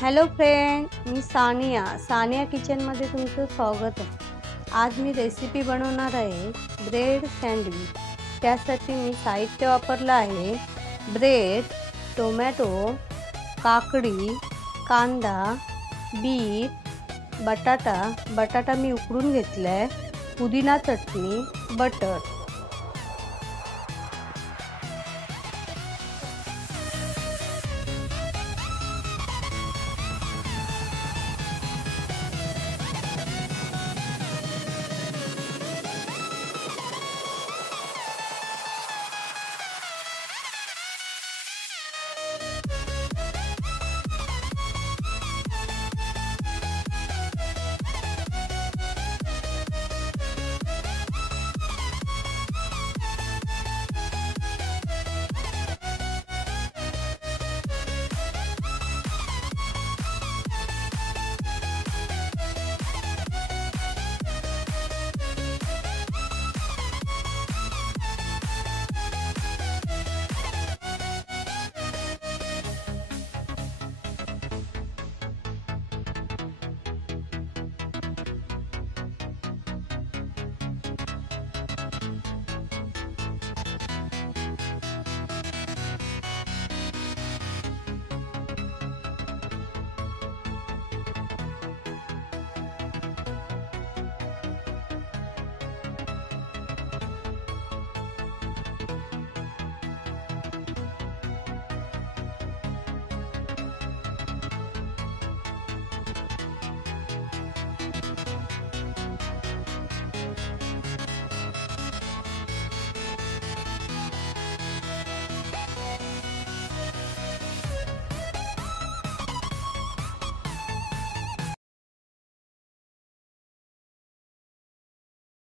Hello friend, मी सानिया किचनमध्ये तुमचं स्वागत आहे। आज मी रेसिपी बनवणार आहे ब्रेड सँडविच। त्यासाठी मी साहित्य वापरलं आहे ब्रेड, टोमॅटो, काकडी, कांदा, बीट, बटाटा मी उकडून घेतला आहे, पुदिना चटणी, बटर।